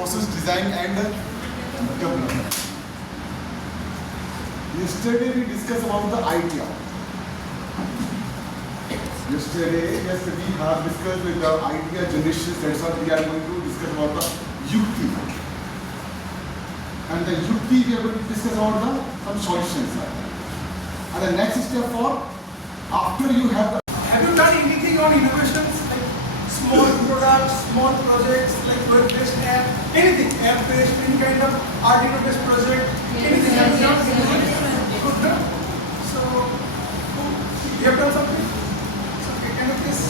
process design and development. Yesterday we discussed about the idea. Yesterday, yes, we have discussed with the idea generation. That's what we are going to discuss about the yukti. And the yukti we are going to discuss about the some solutions. And the next step for after you have the. Have you done anything on innovations like small products, small projects like web-based app, anything, app-based, any kind of Arduino-based project, anything? Have you done? Good, no? So, you have done something? So, can you please?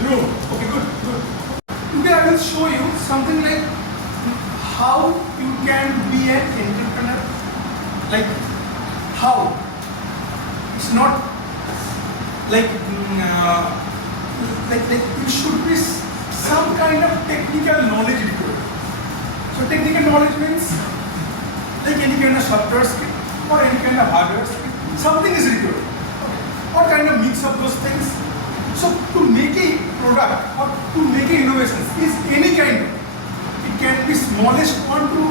Drone. Okay, good, good. Today I will show you something like how you can be an entrepreneur. Like how? It's not like you should be some kind of technical knowledge required. So technical knowledge means like any kind of software skill or any kind of hardware skill. Something is required. Okay. What kind of mix of those things? So to make a product or to make an innovation is any kind of. It can be smallest one to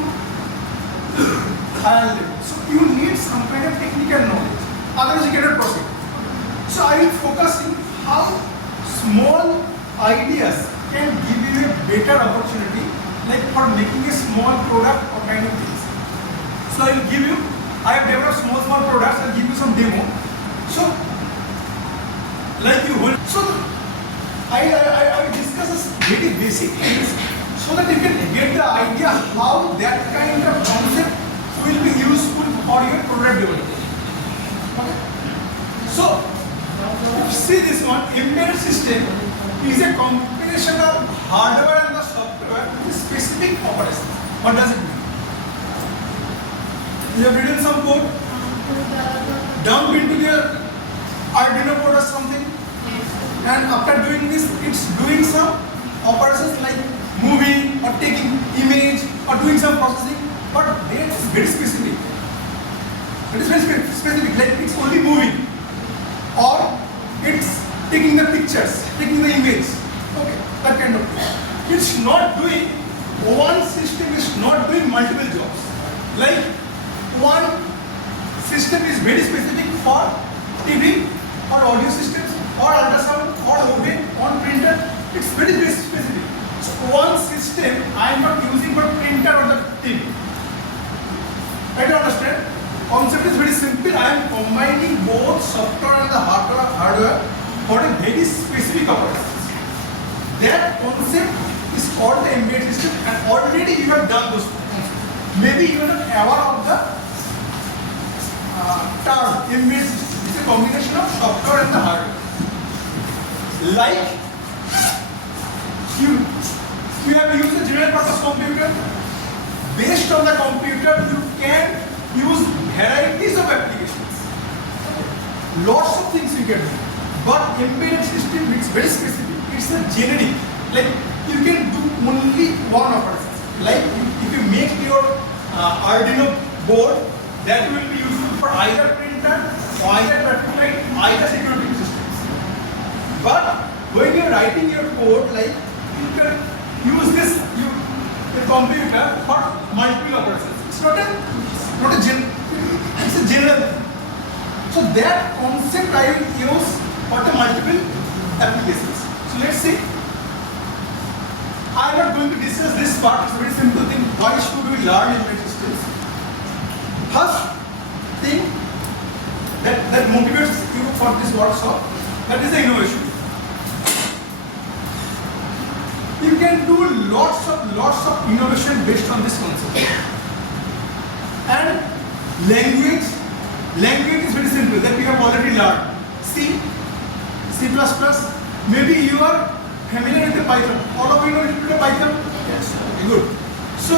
higher level. So you need some kind of technical knowledge. Otherwise you cannot proceed. So I will focus on how small ideas can give you a better opportunity, like for making a small product or kind of things. So I will give you. I have developed small products. I'll give you some demo. So like you will. So I will discuss this very basic things so that you can get the idea how that kind of concept will be useful for your product development. Okay. So if you see this one, embedded system is a combination of hardware and the software with specific operations. What does it mean? You have written some code, dump into your Arduino board or something, and after doing this, it's doing some operations like moving or taking image or doing some processing, but that is very specific. It is very specific, like it's only moving or it's taking the pictures, taking the image. Okay, that kind of thing. It's not doing, one system is not doing multiple jobs. Like one system is very specific for TV or audio systems or ultrasound or oven on printer. It's very specific. So one system I am not using for printer or the TV. I don't understand. Concept is very simple. I am combining both software and the hardware for a very specific operations. That concept is called the embedded system, and already you have done those things. Maybe you are not aware of the term embedded system. It's a combination of software and the hardware. Like you have used a general purpose computer. Based on the computer, you can use varieties of applications. Lots of things you can do. But embedded system is very specific. It's a generic. Like you can do only one operation. Like if you make your Arduino board, that will be useful for either printer, either traffic light, either security systems. But when you are writing your code, like you can use this your computer for multiple operations. It's not a general thing. So that concept I will use for the multiple applications. So let's see. I am not going to discuss this part. It's a very simple thing. Why should we learn embedded systems? First thing that motivates you for this workshop, that is the innovation. You can do lots of innovation based on this concept. And language is very simple, that we have already learned. C++, maybe you are familiar with the Python. All of you know a little bit of Python? Yes. Okay, good. So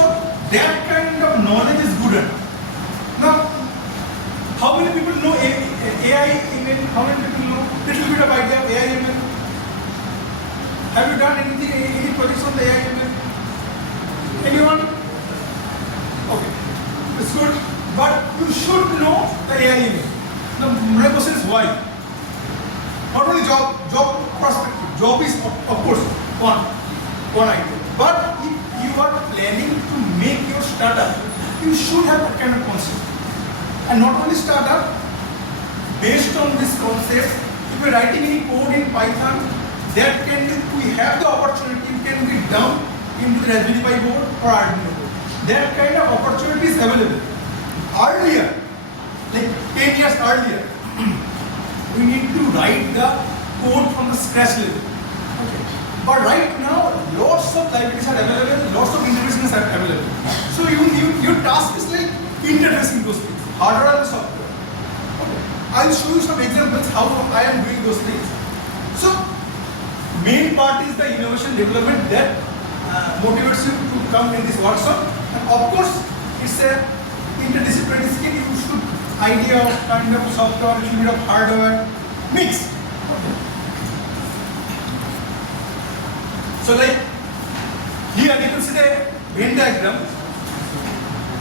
that kind of knowledge is good enough. Now, how many people know AI ML? How many people know a little bit of idea of AI ML? Have you done any projects on the AI ML? Anyone? Okay, it's good. But you should know the AI ML. Now, my question is why? Not only job perspective. Job is of course one item. But if you are planning to make your startup, you should have that kind of concept. And not only startup, based on this concept, if you are writing any code in Python, that can be, we have the opportunity, it can be dumped into the Raspberry Pi board or Arduino board. That kind of opportunity is available. Earlier, like 10 years earlier, we need to write the code from the scratch level. Okay. But right now, lots of libraries are available, lots of interfaces are available. So your task is like interfacing those things, hardware and software. Okay. I'll show you some examples how I am doing those things. So, main part is the innovation development that motivates you to come in this workshop. And of course, it's a interdisciplinary skill. You should idea of kind of software, little bit of hardware, mix. Okay. So like here you can see the Venn diagram.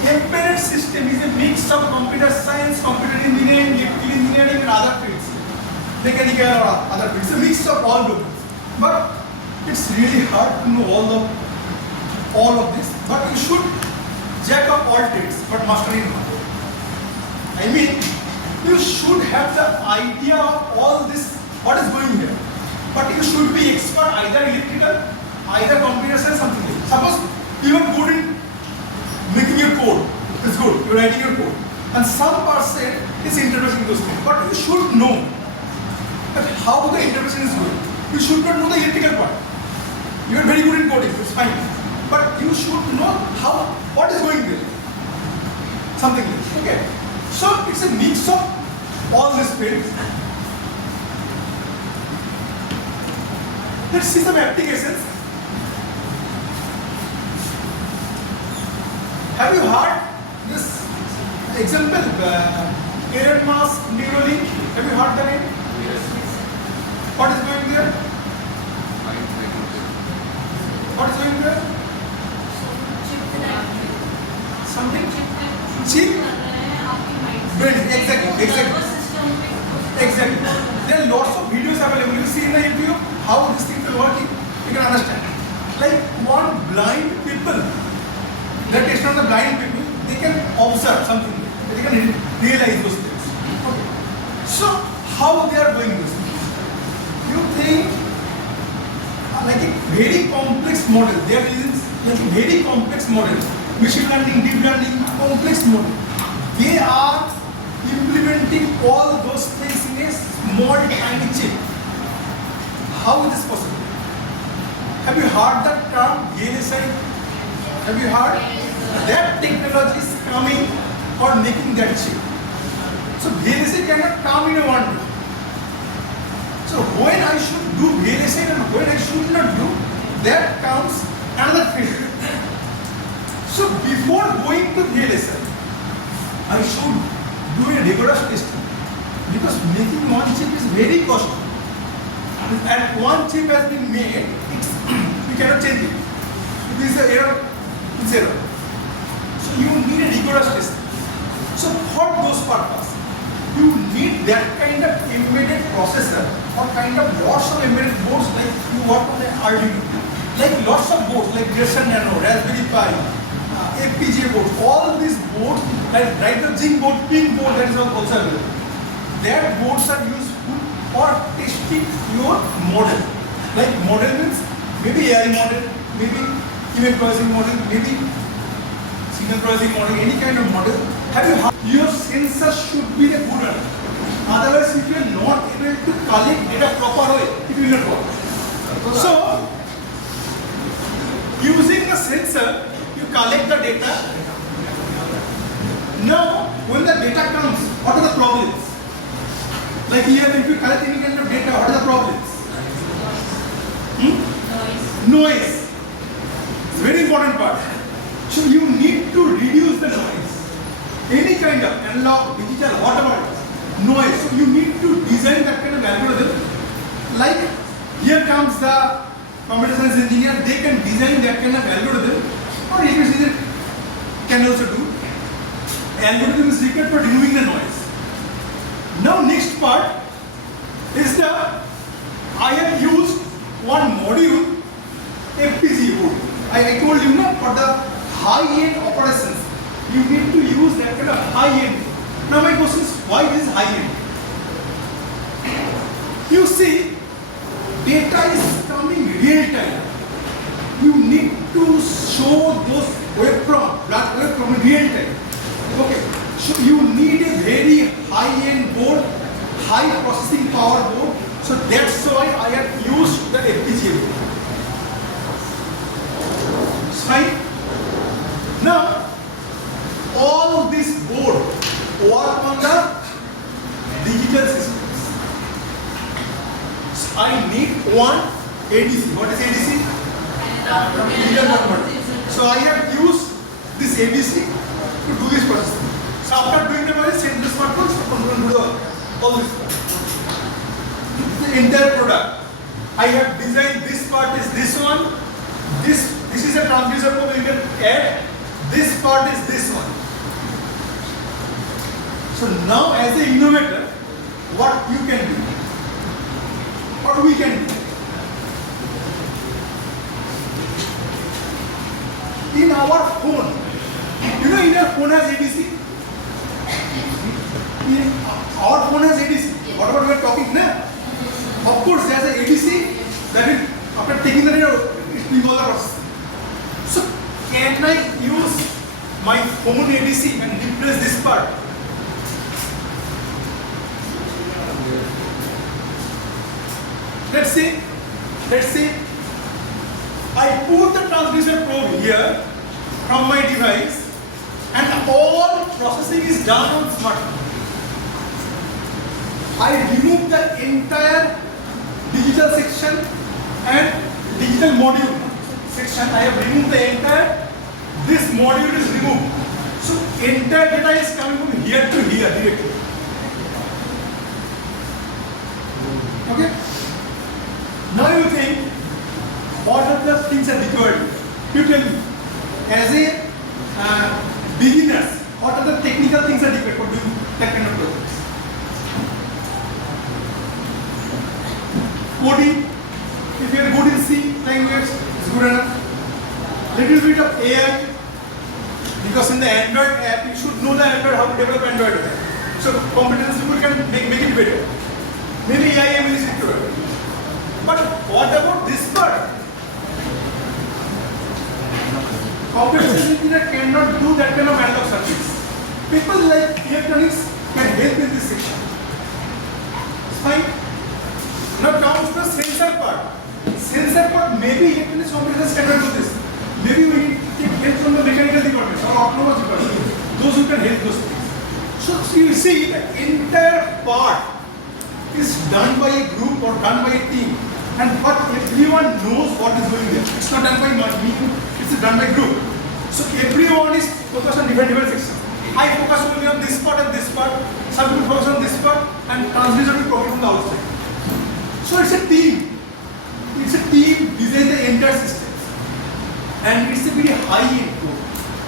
Embedded system is a mix of computer science, computer engineering, electrical engineering and other fields. Mechanical or other fields. It's a mix of all domains. But it's really hard to know all of this. But you should jack up all trades, but master in one. I mean, you should have the idea of all this, what is going here. But you should be expert either electrical, either computer science, something like that. Suppose you are good in making your code, it's good, you're writing your code. And some percent is interfacing those things. But you should know that how the interface is going. You should not know the electrical part. You are very good in coding, it's fine. But you should know what is going there. Something like that. Okay. So it's a mix of all these fields. Let's see some applications. Have you heard this example, error mask Neuralink? Have you heard the name? Yes. What is going there? What is going there? Something? Chip? Exactly. There are lots of videos available. You see in the YouTube how these things are working. You can understand. Like one blind people, that is not the blind people, they can observe something. They can realize those things. Okay. So how they are doing this? You think like a very complex model. They are using like a very complex model. Machine learning, deep learning, complex model. They are implementing all those things in a small tiny chip. How is this possible? Have you heard that term VLSI? Have you heard? That technology is coming for making that chip. So VLSI cannot come in a one day. So when I should do VLSI and when I should not do, that comes another field. So before going to VLSI, I should do a rigorous testing because making one chip is very costly. And one chip has been made, you cannot change it. If there is an error, it's error. So you need a rigorous testing. So for those purposes, you need that kind of embedded processor or kind of lots of embedded boards like you work on an Arduino. Like lots of boards like Nano, Raspberry Pi, FPGA boards, all these boards, like the Zing board, pin board, that is also available. That boards are useful for testing your model. Like model means maybe AI model, maybe image processing model, maybe signal processing model, any kind of model. Have you heard? Your sensor should be a good one. Otherwise, if you are not able to collect data proper way, it will not work. So, using the sensor, you collect the data. Now, when the data comes, what are the problems? Like here, if you collect any kind of data, what are the problems? Noise. Very important part. So you need to reduce the noise. Any kind of analog, digital, whatever it is, noise. So you need to design that kind of algorithm. Like here comes the computer science engineer, they can design that kind of algorithm. Or if can also do. Algorithm is required for removing the noise. Now next part is the I told you no, for the high-end operations, you need to use that kind of high-end. Now my question is, why this high-end? You see, data is coming real time. You need to show those wavefrom real time. Okay, so you need a very high-end board, high processing power board. So that's why I have used the FPGA board. Fine. Now, all this board work on the digital systems. So I need one ADC. What is ADC? Digital converter. So I have used this ADC to do this process. So after doing the process, send the smartphones, I'm going to do all this. The entire product. I have designed this part is this one. This is a transducer probe you can add. This part is this one. So now as an innovator, what you can do? What we can do? In our phone, you know, in our phone has ADC. Our phone has ADC. Whatever we are talking now, of course, there is an ADC that will, after taking the data, it will all the process. So, can I use my phone ADC and replace this part? Let's see. I put the transducer probe here from my device, and all processing is done on smartphone. I remove the entire digital section and digital module section. I have removed the entire. This module is removed. So entire data is coming from here to here directly. Okay. Now you think, what are the things are required? You tell me, as a beginners, what are the technical things are required for doing that kind of projects? Coding, if you are good in C language, it's good enough. Little bit of AI, because in the Android app, you should know the Android, how to develop Android. So competence people can make it better. Maybe AI is required. But what about this part? Competence engineer cannot do that kind of analog circuits. People like electronics can help in this section. Fine. Now comes the sensor part. Sensor part, maybe electronics competence cannot do this. Maybe we need to take help from the mechanical department or autonomous department. Those who can help those things. So you see, the entire part is done by a group or done by a team. And but everyone knows what is going there. It's not done by me, it's done by group. So everyone is focused on different sections. I focus only on this part and this part. Some people focus on this part, and transducer will program from the outside. So it's a team. It's a team design the entire system. And it's a very high-end code.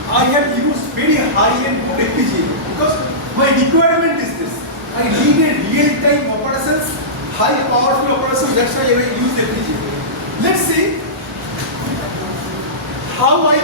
I have used very high-end FPGA because my requirement is this. I need a real-time operations, high powerful operations. That's why I use FPGA. Let's see how I